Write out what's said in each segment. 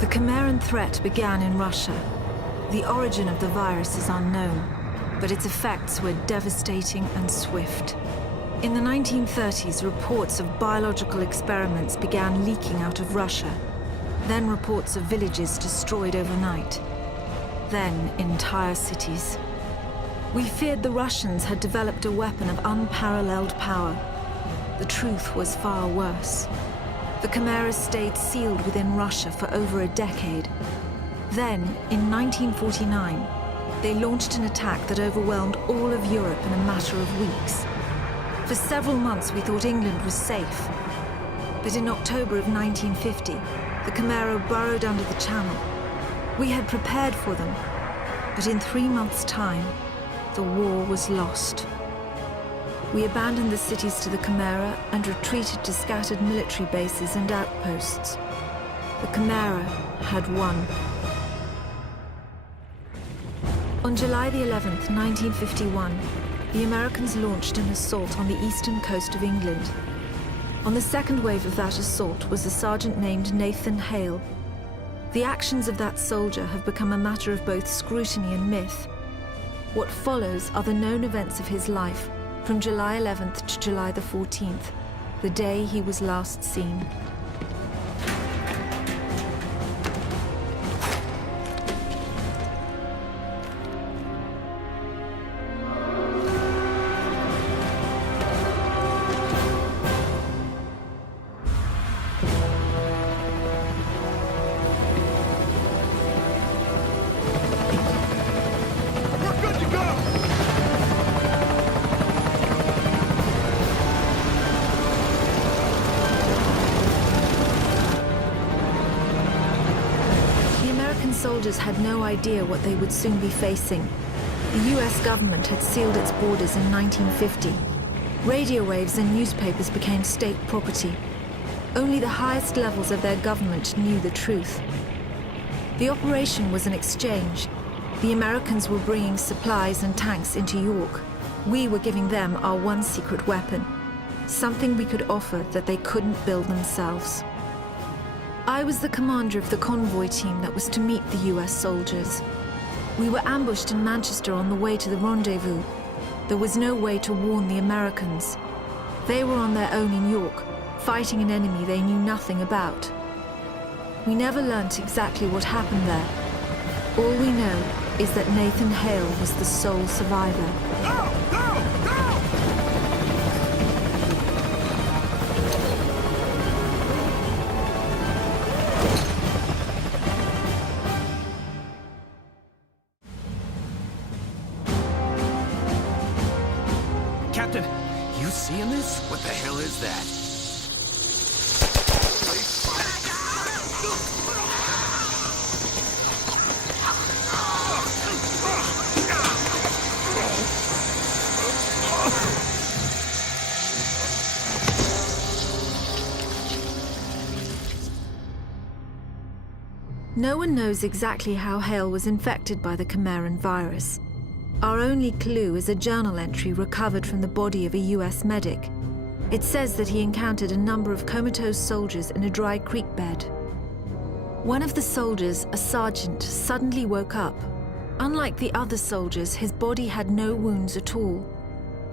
The Chimeran threat began in Russia. The origin of the virus is unknown, but its effects were devastating and swift. In the 1930s, reports of biological experiments began leaking out of Russia. Then reports of villages destroyed overnight. Then entire cities. We feared the Russians had developed a weapon of unparalleled power. The truth was far worse. The Chimeras stayed sealed within Russia for over a decade. Then, in 1949, they launched an attack that overwhelmed all of Europe in a matter of weeks. For several months we thought England was safe. But in October of 1950, the Chimera burrowed under the Channel. We had prepared for them, but in 3 months' time, the war was lost. We abandoned the cities to the Chimera and retreated to scattered military bases and outposts. The Chimera had won. On July the 11th, 1951, the Americans launched an assault on the eastern coast of England. On the second wave of that assault was a sergeant named Nathan Hale. The actions of that soldier have become a matter of both scrutiny and myth. What follows are the known events of his life from July 11th to July the 14th, the day he was last seen. Soldiers had no idea what they would soon be facing. The US government had sealed its borders in 1950. Radio waves and newspapers became state property. Only the highest levels of their government knew the truth. The operation was an exchange. The Americans were bringing supplies and tanks into York. We were giving them our one secret weapon, something we could offer that they couldn't build themselves. I was the commander of the convoy team that was to meet the US soldiers. We were ambushed in Manchester on the way to the rendezvous. There was no way to warn the Americans. They were on their own in York, fighting an enemy they knew nothing about. We never learnt exactly what happened there. All we know is that Nathan Hale was the sole survivor. Go! Go! Go! Captain, you seeing this? What the hell is that? No one knows exactly how Hale was infected by the Chimeran virus. Our only clue is a journal entry recovered from the body of a US medic. It says that he encountered a number of comatose soldiers in a dry creek bed. One of the soldiers, a sergeant, suddenly woke up. Unlike the other soldiers, his body had no wounds at all.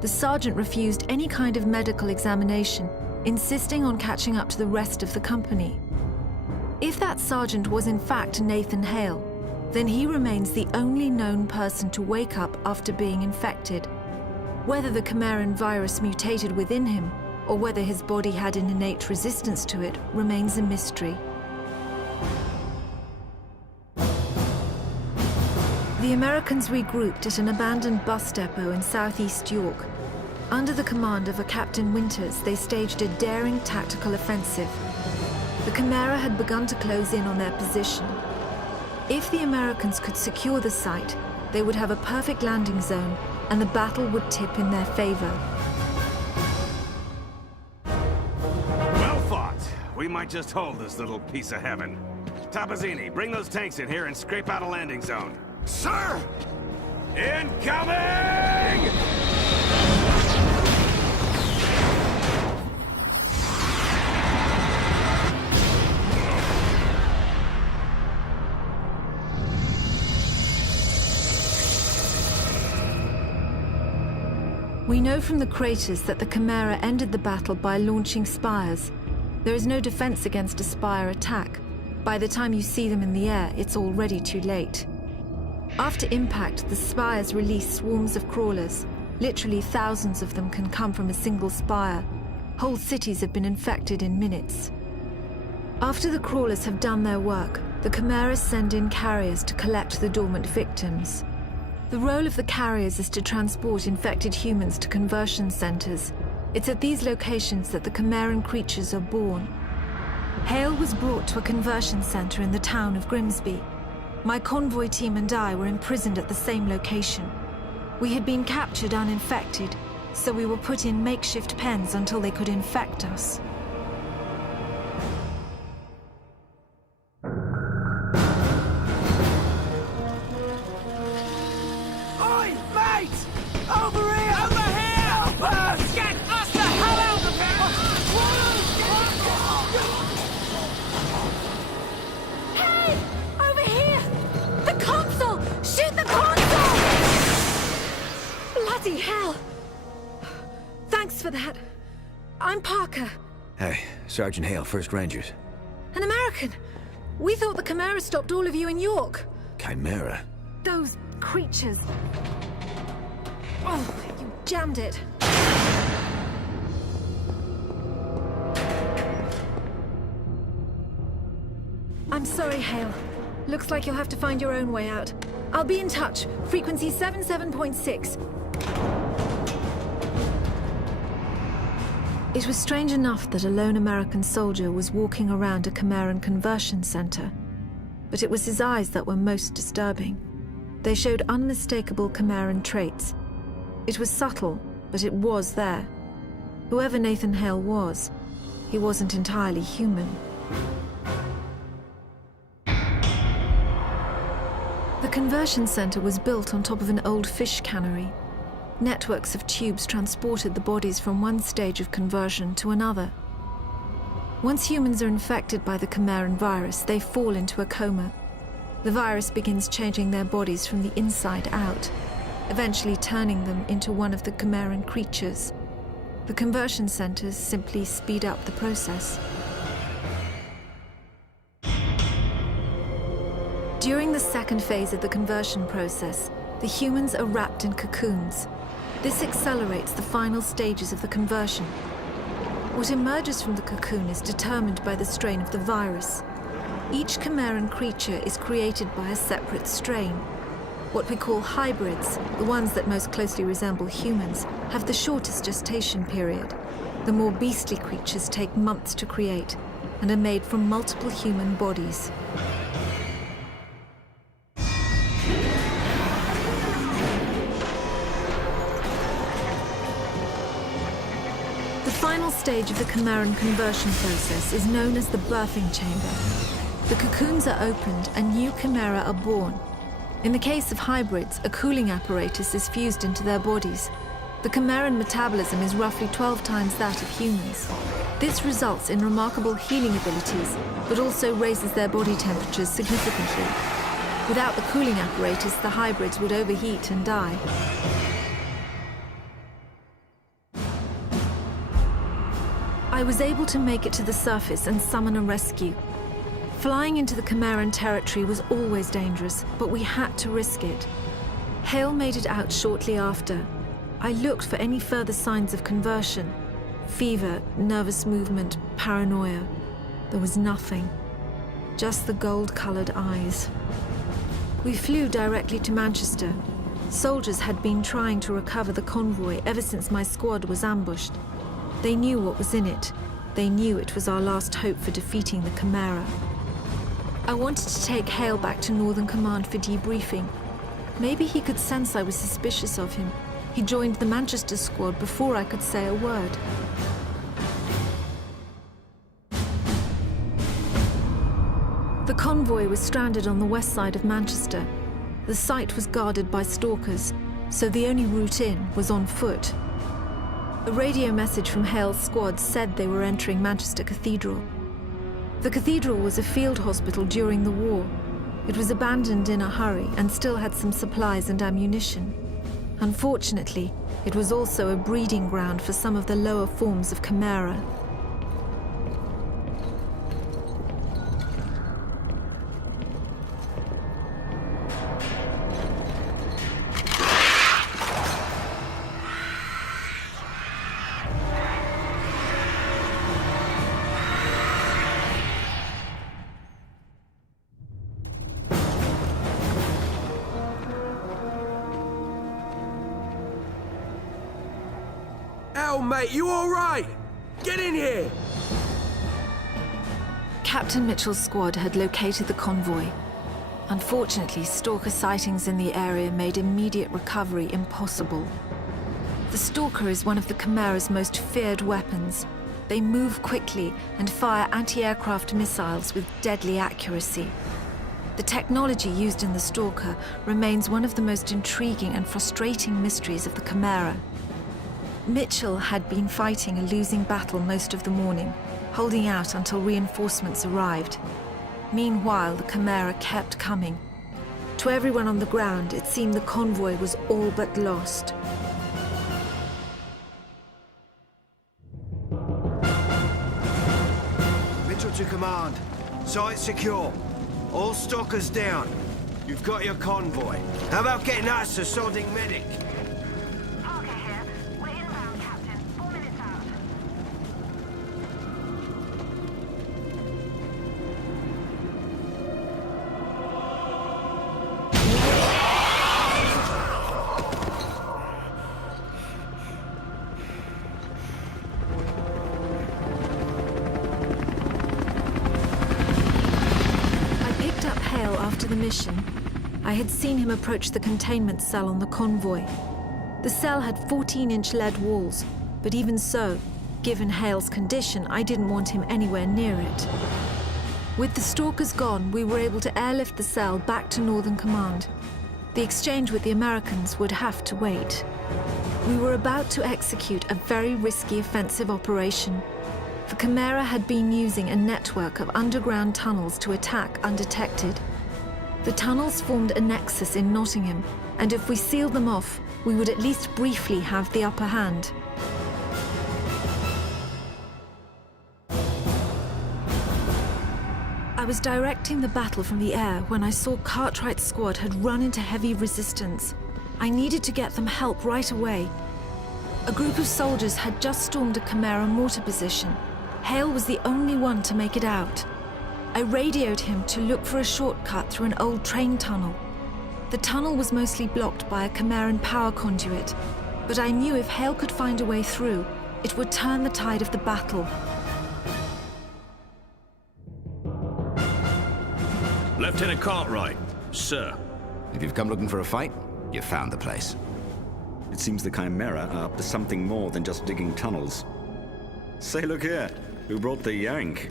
The sergeant refused any kind of medical examination, insisting on catching up to the rest of the company. If that sergeant was in fact Nathan Hale, then he remains the only known person to wake up after being infected. Whether the Chimeran virus mutated within him, or whether his body had an innate resistance to it, remains a mystery. The Americans regrouped at an abandoned bus depot in southeast York. Under the command of a Captain Winters, they staged a daring tactical offensive. The Chimera had begun to close in on their position. If the Americans could secure the site, they would have a perfect landing zone, and the battle would tip in their favor. Well fought. We might just hold this little piece of heaven. Tabazzini, bring those tanks in here and scrape out a landing zone. Sir! Incoming! We know from the craters that the Chimera ended the battle by launching spires. There is no defense against a spire attack. By the time you see them in the air, it's already too late. After impact, the spires release swarms of crawlers. Literally thousands of them can come from a single spire. Whole cities have been infected in minutes. After the crawlers have done their work, the Chimeras send in carriers to collect the dormant victims. The role of the carriers is to transport infected humans to conversion centers. It's at these locations that the Chimeran creatures are born. Hale was brought to a conversion center in the town of Grimsby. My convoy team and I were imprisoned at the same location. We had been captured uninfected, so we were put in makeshift pens until they could infect us. Oi, mate! Over here! Over here! Help us! Get us the hell out of here! Hey! Over here! The console! Shoot the console! Bloody hell! Thanks for that. I'm Parker. Hey, Sergeant Hale, 1st Rangers. An American. We thought the Chimera stopped all of you in York. Chimera? Those creatures. Oh, you jammed it. I'm sorry, Hale. Looks like you'll have to find your own way out. I'll be in touch. Frequency 77.6. It was strange enough that a lone American soldier was walking around a Chimeran conversion center. But it was his eyes that were most disturbing. They showed unmistakable Chimeran traits. It was subtle, but it was there. Whoever Nathan Hale was, he wasn't entirely human. The conversion center was built on top of an old fish cannery. Networks of tubes transported the bodies from one stage of conversion to another. Once humans are infected by the Chimeran virus, they fall into a coma. The virus begins changing their bodies from the inside out, eventually turning them into one of the Chimeran creatures. The conversion centers simply speed up the process. During the second phase of the conversion process, the humans are wrapped in cocoons. This accelerates the final stages of the conversion. What emerges from the cocoon is determined by the strain of the virus. Each Chimeran creature is created by a separate strain. What we call hybrids, the ones that most closely resemble humans, have the shortest gestation period. The more beastly creatures take months to create and are made from multiple human bodies. The final stage of the Chimeran conversion process is known as the birthing chamber. The cocoons are opened and new Chimera are born. In the case of hybrids, a cooling apparatus is fused into their bodies. The Chimeran metabolism is roughly 12 times that of humans. This results in remarkable healing abilities, but also raises their body temperatures significantly. Without the cooling apparatus, the hybrids would overheat and die. I was able to make it to the surface and summon a rescue. Flying into the Chimeran territory was always dangerous, but we had to risk it. Hale made it out shortly after. I looked for any further signs of conversion. Fever, nervous movement, paranoia. There was nothing. Just the gold-colored eyes. We flew directly to Manchester. Soldiers had been trying to recover the convoy ever since my squad was ambushed. They knew what was in it. They knew it was our last hope for defeating the Chimera. I wanted to take Hale back to Northern Command for debriefing. Maybe he could sense I was suspicious of him. He joined the Manchester squad before I could say a word. The convoy was stranded on the west side of Manchester. The site was guarded by stalkers, so the only route in was on foot. A radio message from Hale's squad said they were entering Manchester Cathedral. The cathedral was a field hospital during the war. It was abandoned in a hurry and still had some supplies and ammunition. Unfortunately, it was also a breeding ground for some of the lower forms of Chimera. Hell, mate, you all right? Get in here! Captain Mitchell's squad had located the convoy. Unfortunately, Stalker sightings in the area made immediate recovery impossible. The Stalker is one of the Chimera's most feared weapons. They move quickly and fire anti-aircraft missiles with deadly accuracy. The technology used in the Stalker remains one of the most intriguing and frustrating mysteries of the Chimera. Mitchell had been fighting a losing battle most of the morning, holding out until reinforcements arrived. Meanwhile, the Chimera kept coming. To everyone on the ground, it seemed the convoy was all but lost. Mitchell to command. Site secure. All stalkers down. You've got your convoy. How about getting us a sodding medic? Parker here. We're inbound, Captain. 4 minutes out. I picked up Hale after the mission. I had seen him approach the containment cell on the convoy. The cell had 14-inch lead walls, but even so, given Hale's condition, I didn't want him anywhere near it. With the Stalkers gone, we were able to airlift the cell back to Northern Command. The exchange with the Americans would have to wait. We were about to execute a very risky offensive operation. The Chimera had been using a network of underground tunnels to attack undetected. The tunnels formed a nexus in Nottingham, and if we sealed them off, we would at least briefly have the upper hand. I was directing the battle from the air when I saw Cartwright's squad had run into heavy resistance. I needed to get them help right away. A group of soldiers had just stormed a Chimera mortar position. Hale was the only one to make it out. I radioed him to look for a shortcut through an old train tunnel. The tunnel was mostly blocked by a Chimeran power conduit, but I knew if Hale could find a way through, it would turn the tide of the battle. Lieutenant Cartwright, sir. If you've come looking for a fight, you found the place. It seems the Chimera are up to something more than just digging tunnels. Say, look here. Who brought the yank?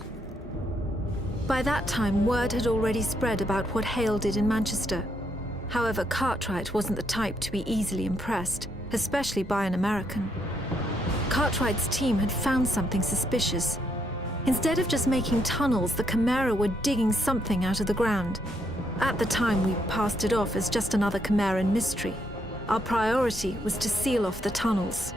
By that time, word had already spread about what Hale did in Manchester. However, Cartwright wasn't the type to be easily impressed, especially by an American. Cartwright's team had found something suspicious. Instead of just making tunnels, the Chimera were digging something out of the ground. At the time, we passed it off as just another Chimeran mystery. Our priority was to seal off the tunnels.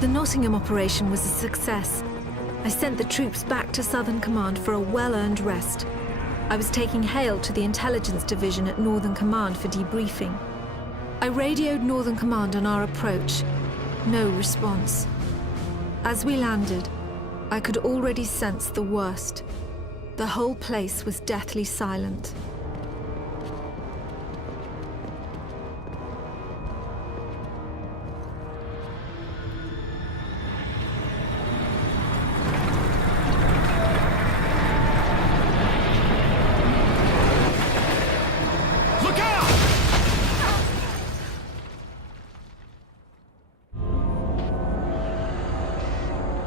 The Nottingham operation was a success. I sent the troops back to Southern Command for a well-earned rest. I was taking Hale to the Intelligence Division at Northern Command for debriefing. I radioed Northern Command on our approach. No response. As we landed, I could already sense the worst. The whole place was deathly silent.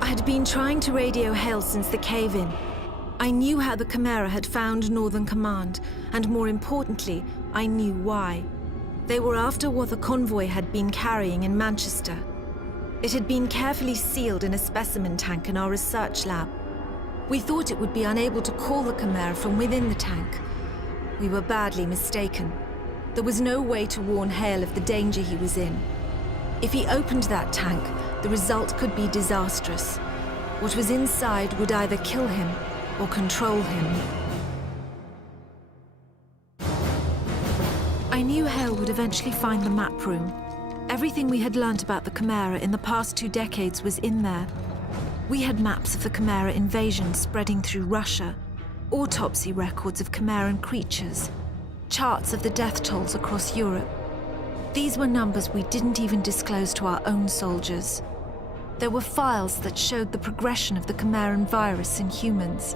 I'd been trying to radio Hale since the cave-in. I knew how the Chimera had found Northern Command, and more importantly, I knew why. They were after what the convoy had been carrying in Manchester. It had been carefully sealed in a specimen tank in our research lab. We thought it would be unable to call the Chimera from within the tank, We were badly mistaken. There was no way to warn Hale of the danger he was in. If he opened that tank, the result could be disastrous. What was inside would either kill him or control him. I knew Hale would eventually find the map room. Everything we had learnt about the Chimera in the past 2 decades was in there. We had maps of the Chimera invasion spreading through Russia, autopsy records of Chimeran creatures, charts of the death tolls across Europe. These were numbers we didn't even disclose to our own soldiers. There were files that showed the progression of the Chimeran virus in humans.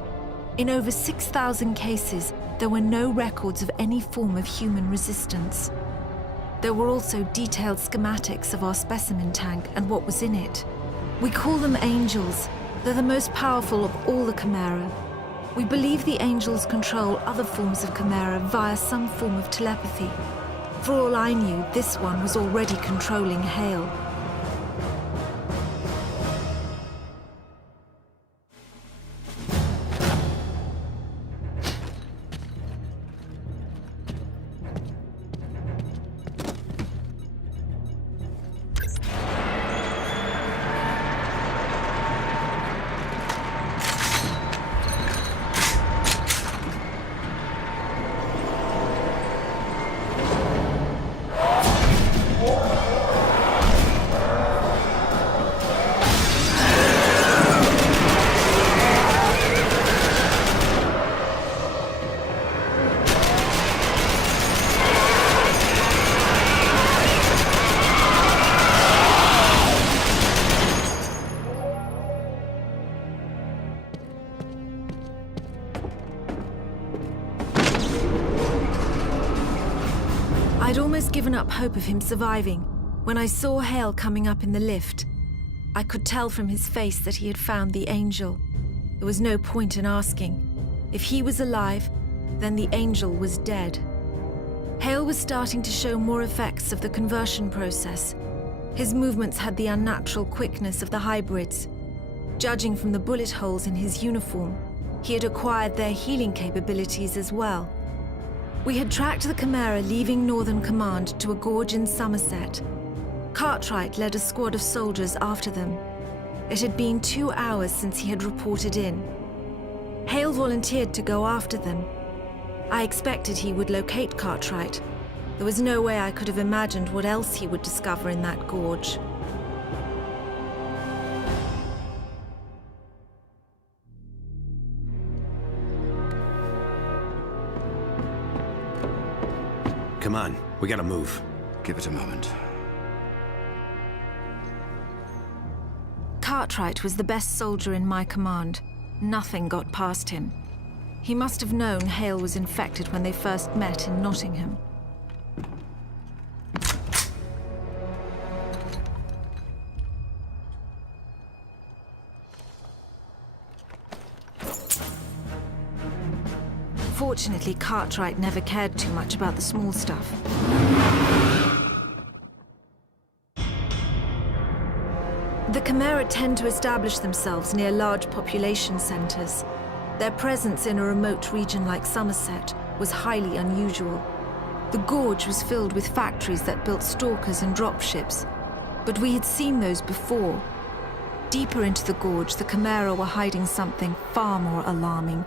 In over 6,000 cases, there were no records of any form of human resistance. There were also detailed schematics of our specimen tank and what was in it. We call them Angels. They're the most powerful of all the Chimera. We believe the Angels control other forms of Chimera via some form of telepathy. For all I knew, this one was already controlling Hale. I'd almost given up hope of him surviving when I saw Hale coming up in the lift. I could tell from his face that he had found the Angel. There was no point in asking. If he was alive, then the Angel was dead. Hale was starting to show more effects of the conversion process. His movements had the unnatural quickness of the hybrids. Judging from the bullet holes in his uniform, he had acquired their healing capabilities as well. We had tracked the Chimera leaving Northern Command to a gorge in Somerset. Cartwright led a squad of soldiers after them. It had been 2 hours since he had reported in. Hale volunteered to go after them. I expected he would locate Cartwright. There was no way I could have imagined what else he would discover in that gorge. Come on, we gotta move. Give it a moment. Cartwright was the best soldier in my command. Nothing got past him. He must have known Hale was infected when they first met in Nottingham. Fortunately, Cartwright never cared too much about the small stuff. The Chimera tend to establish themselves near large population centres. Their presence in a remote region like Somerset was highly unusual. The gorge was filled with factories that built stalkers and dropships, but we had seen those before. Deeper into the gorge, the Chimera were hiding something far more alarming.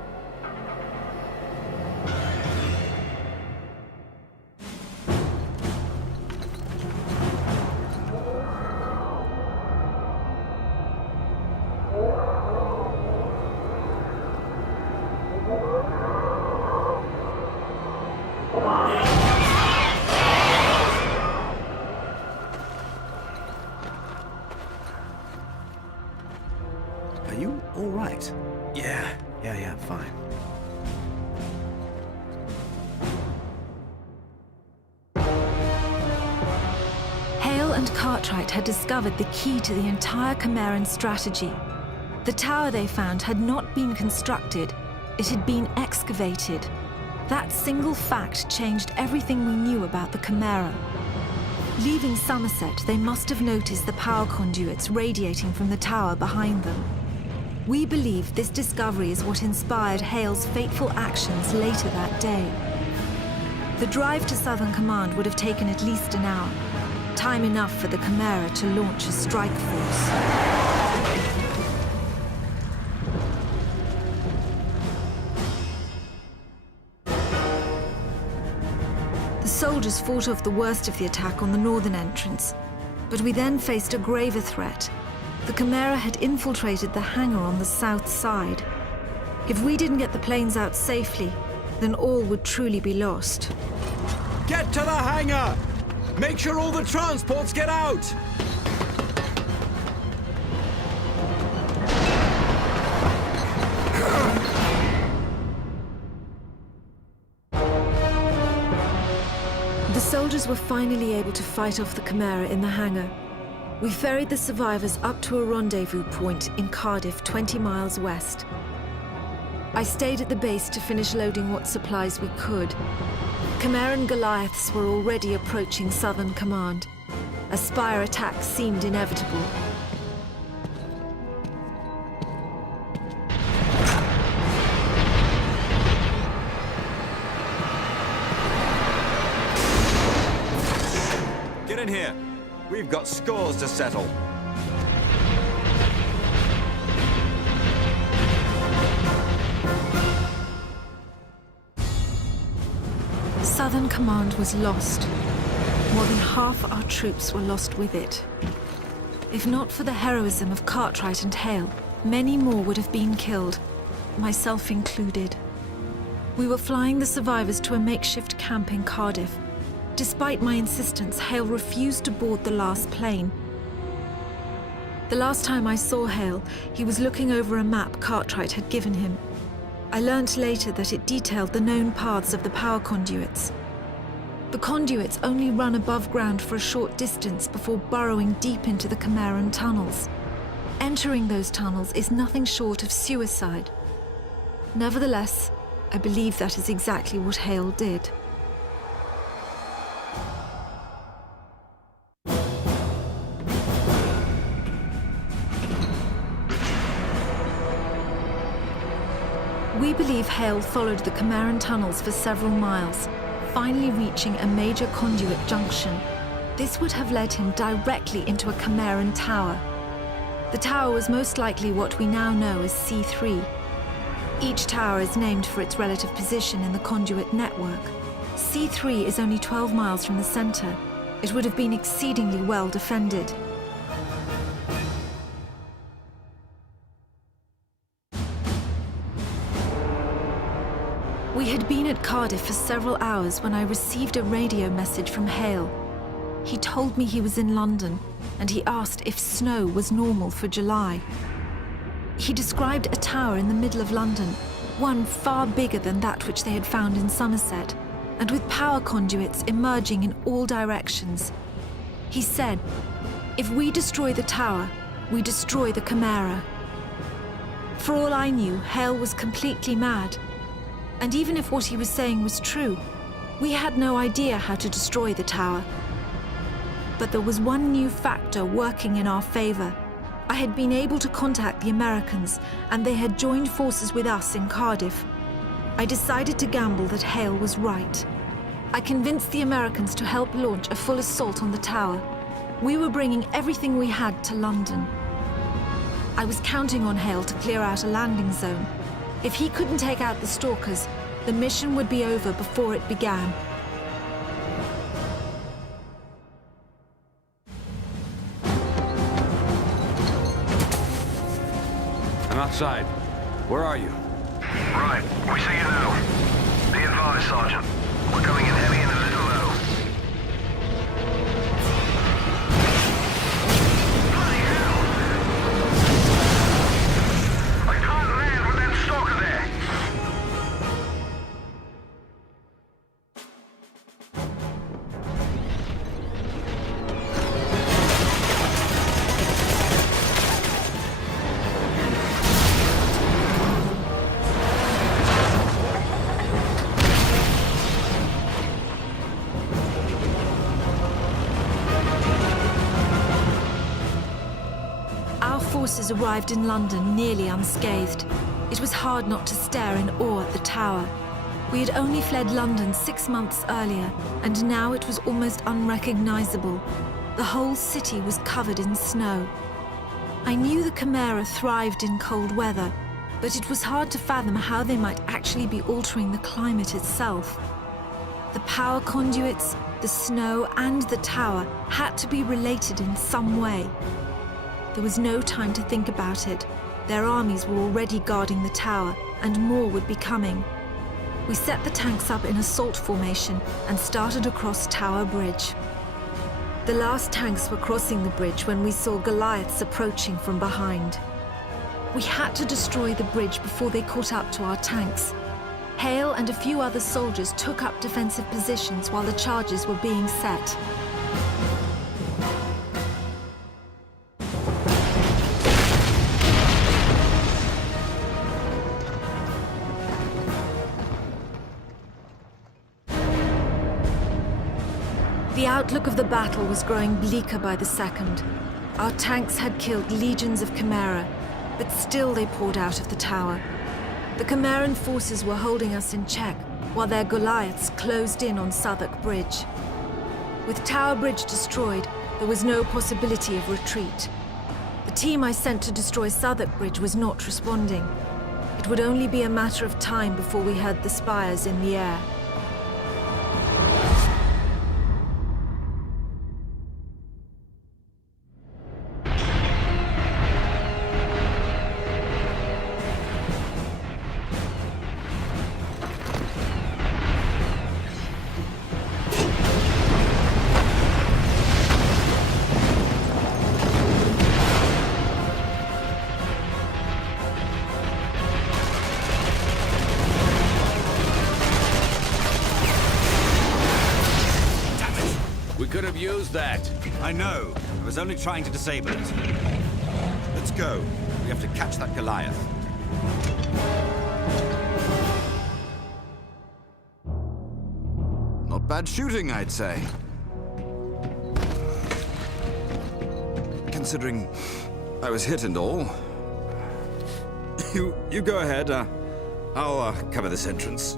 Are you all right? Yeah, fine. Hale and Cartwright had discovered the key to the entire Chimeran strategy. The tower they found had not been constructed, it had been excavated. That single fact changed everything we knew about the Chimera. Leaving Somerset, they must have noticed the power conduits radiating from the tower behind them. We believe this discovery is what inspired Hale's fateful actions later that day. The drive to Southern Command would have taken at least an hour. Time enough for the Chimera to launch a strike force. The soldiers fought off the worst of the attack on the northern entrance, but we then faced a graver threat. The Chimera had infiltrated the hangar on the south side. If we didn't get the planes out safely, then all would truly be lost. Get to the hangar! Make sure all the transports get out! The soldiers were finally able to fight off the Chimera in the hangar. We ferried the survivors up to a rendezvous point in Cardiff, 20 miles west. I stayed at the base to finish loading what supplies we could. Chimeran Goliaths were already approaching Southern Command. A Spire attack seemed inevitable. Get in here. We've got scores to settle. Southern Command was lost. More than half our troops were lost with it. If not for the heroism of Cartwright and Hale, many more would have been killed, myself included. We were flying the survivors to a makeshift camp in Cardiff. Despite my insistence, Hale refused to board the last plane. The last time I saw Hale, he was looking over a map Cartwright had given him. I learnt later that it detailed the known paths of the power conduits. The conduits only run above ground for a short distance before burrowing deep into the Chimeran tunnels. Entering those tunnels is nothing short of suicide. Nevertheless, I believe that is exactly what Hale did. We believe Hale followed the Chimeran tunnels for several miles, finally reaching a major conduit junction. This would have led him directly into a Chimeran tower. The tower was most likely what we now know as C3. Each tower is named for its relative position in the conduit network. C3 is only 12 miles from the center. It would have been exceedingly well defended. We had been at Cardiff for several hours when I received a radio message from Hale. He told me he was in London, and he asked if snow was normal for July. He described a tower in the middle of London, one far bigger than that which they had found in Somerset, and with power conduits emerging in all directions. He said, "If we destroy the tower, we destroy the Chimera." For all I knew, Hale was completely mad. And even if what he was saying was true, we had no idea how to destroy the tower. But there was one new factor working in our favor. I had been able to contact the Americans, and they had joined forces with us in Cardiff. I decided to gamble that Hale was right. I convinced the Americans to help launch a full assault on the tower. We were bringing everything we had to London. I was counting on Hale to clear out a landing zone. If he couldn't take out the stalkers, the mission would be over before it began. I'm outside. Where are you? Right, we see you now. Be advised, Sergeant. We're coming in heavy and a little low. Bloody hell! I can't land with that stalker there! Forces arrived in London nearly unscathed. It was hard not to stare in awe at the tower. We had only fled London 6 months earlier, and now it was almost unrecognizable. The whole city was covered in snow. I knew the Chimera thrived in cold weather, but it was hard to fathom how they might actually be altering the climate itself. The power conduits, the snow, and the tower had to be related in some way. There was no time to think about it. Their armies were already guarding the tower, and more would be coming. We set the tanks up in assault formation and started across Tower Bridge. The last tanks were crossing the bridge when we saw Goliaths approaching from behind. We had to destroy the bridge before they caught up to our tanks. Hale and a few other soldiers took up defensive positions while the charges were being set. The outlook of the battle was growing bleaker by the second. Our tanks had killed legions of Chimera, but still they poured out of the tower. The Chimeran forces were holding us in check, while their Goliaths closed in on Southwark Bridge. With Tower Bridge destroyed, there was no possibility of retreat. The team I sent to destroy Southwark Bridge was not responding. It would only be a matter of time before we heard the spires in the air. We could have used that. I know. I was only trying to disable it. Let's go. We have to catch that Goliath. Not bad shooting, I'd say. Considering I was hit and all. You go ahead. I'll cover this entrance.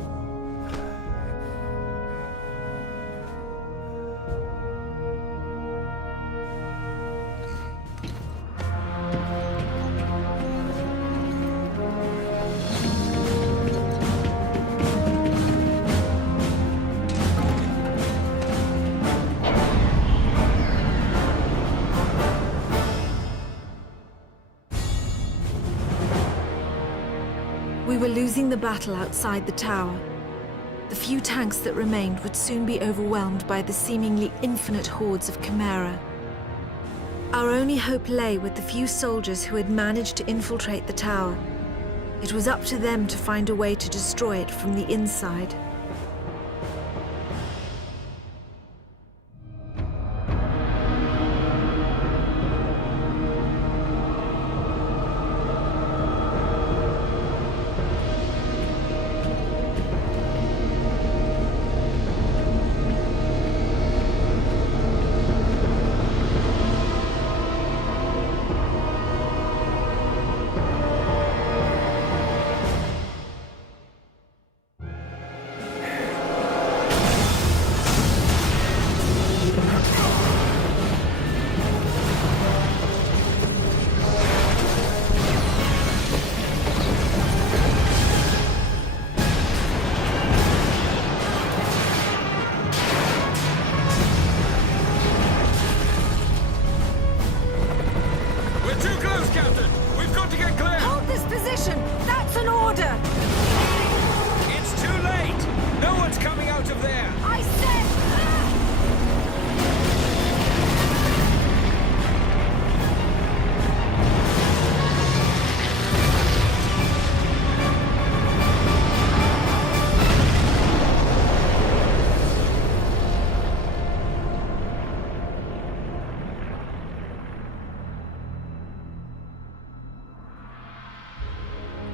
We were losing the battle outside the tower. The few tanks that remained would soon be overwhelmed by the seemingly infinite hordes of Chimera. Our only hope lay with the few soldiers who had managed to infiltrate the tower. It was up to them to find a way to destroy it from the inside.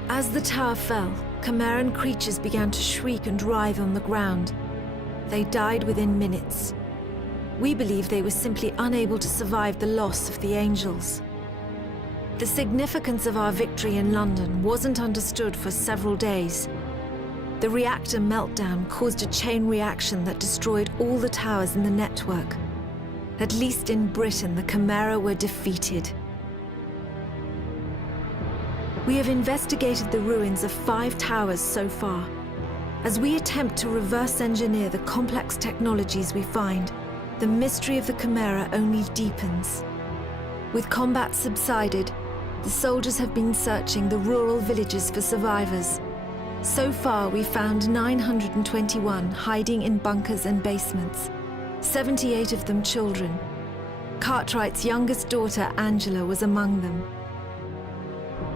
As the tower fell, Chimeran creatures began to shriek and writhe on the ground. They died within minutes. We believe they were simply unable to survive the loss of the angels. The significance of our victory in London wasn't understood for several days. The reactor meltdown caused a chain reaction that destroyed all the towers in the network. At least in Britain, the Chimera were defeated. We have investigated the ruins of 5 towers so far. As we attempt to reverse engineer the complex technologies we find, the mystery of the Chimera only deepens. With combat subsided, the soldiers have been searching the rural villages for survivors. So far, we found 921 hiding in bunkers and basements, 78 of them children. Cartwright's youngest daughter, Angela, was among them.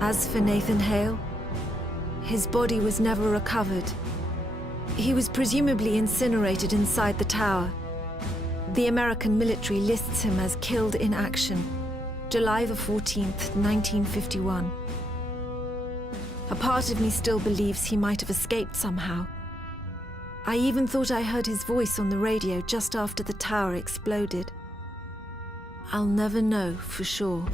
As for Nathan Hale, his body was never recovered. He was presumably incinerated inside the tower. The American military lists him as killed in action, July the 14th, 1951. A part of me still believes he might have escaped somehow. I even thought I heard his voice on the radio just after the tower exploded. I'll never know for sure.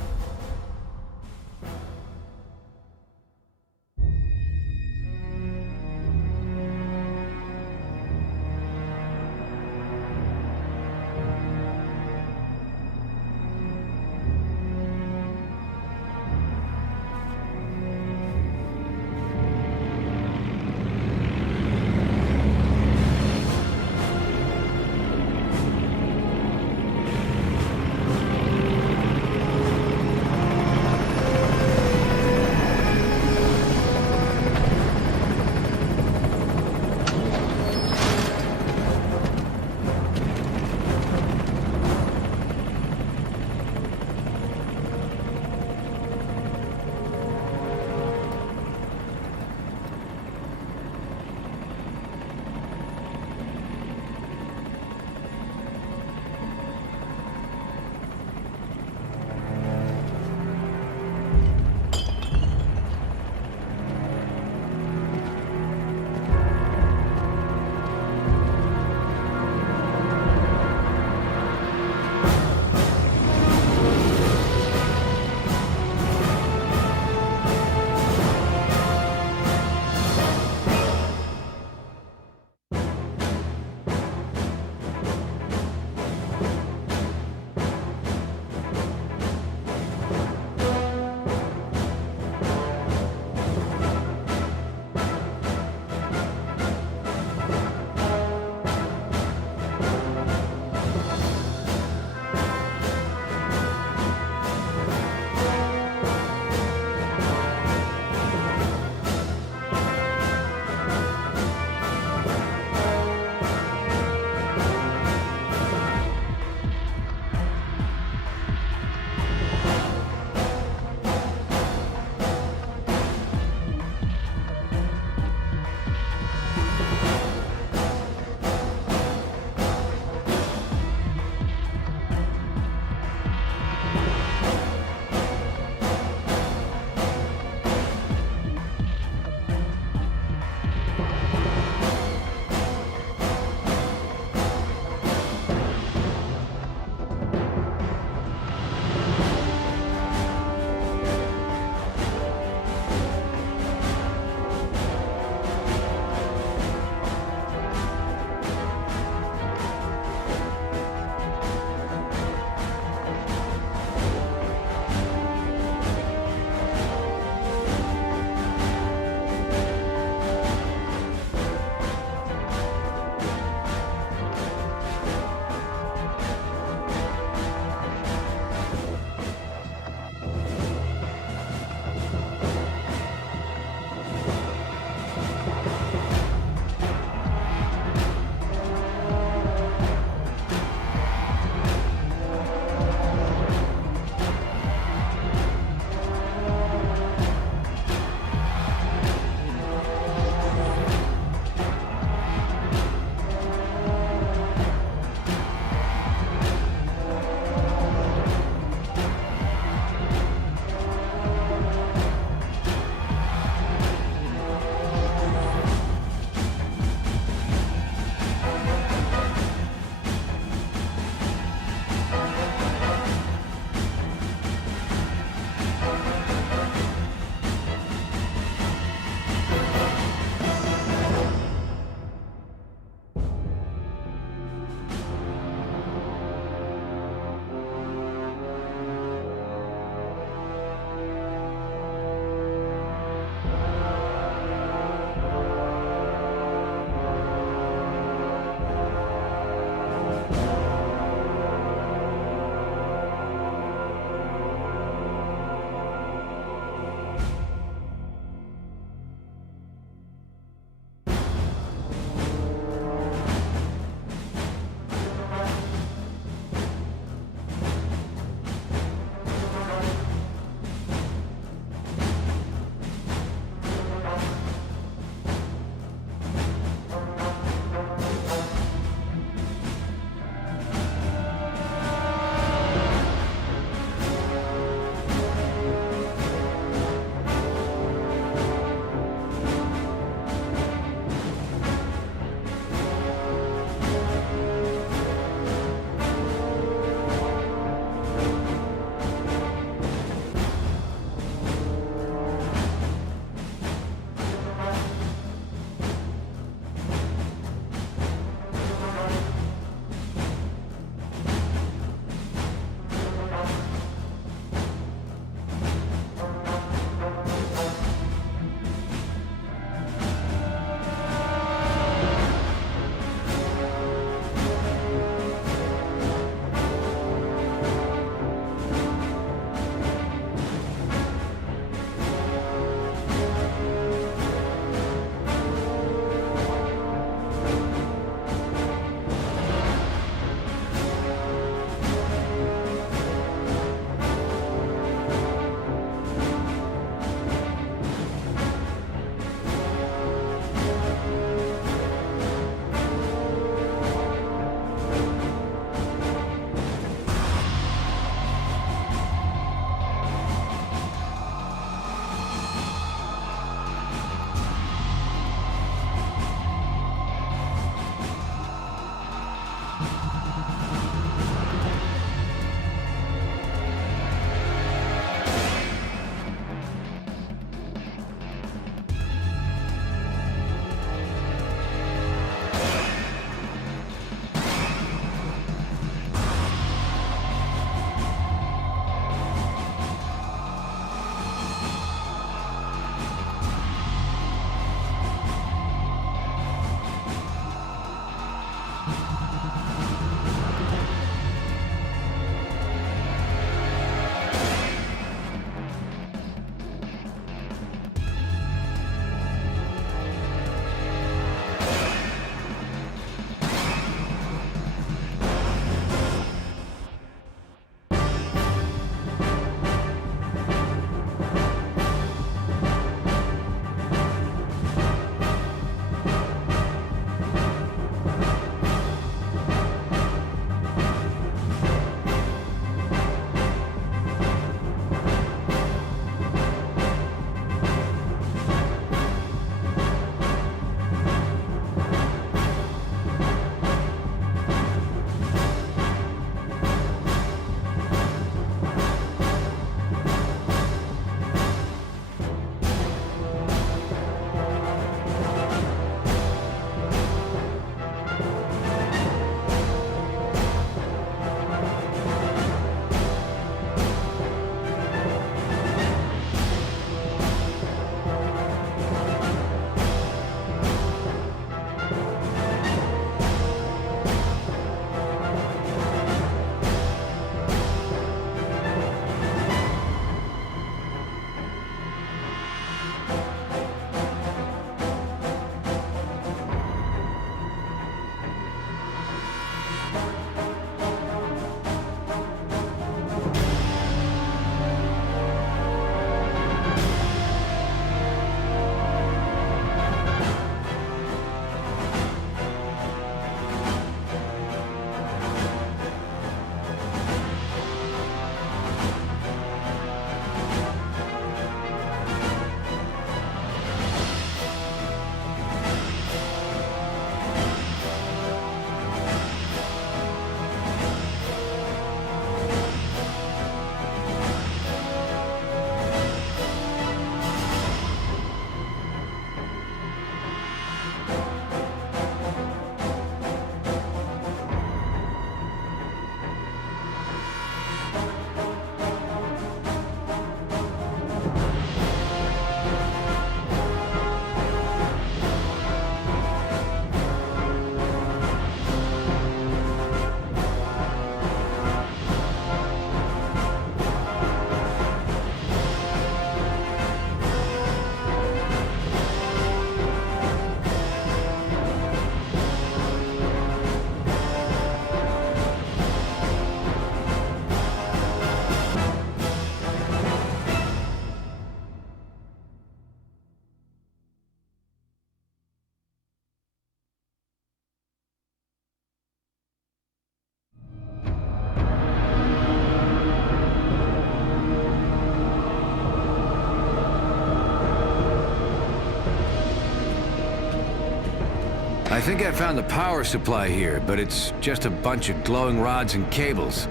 I think I found the power supply here, but it's just a bunch of glowing rods and cables.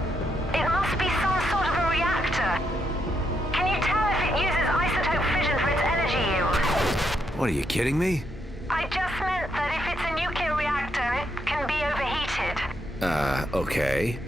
It must be some sort of a reactor. Can you tell if it uses isotope fission for its energy yield? What, are you kidding me? I just meant that if it's a nuclear reactor, it can be overheated. Okay.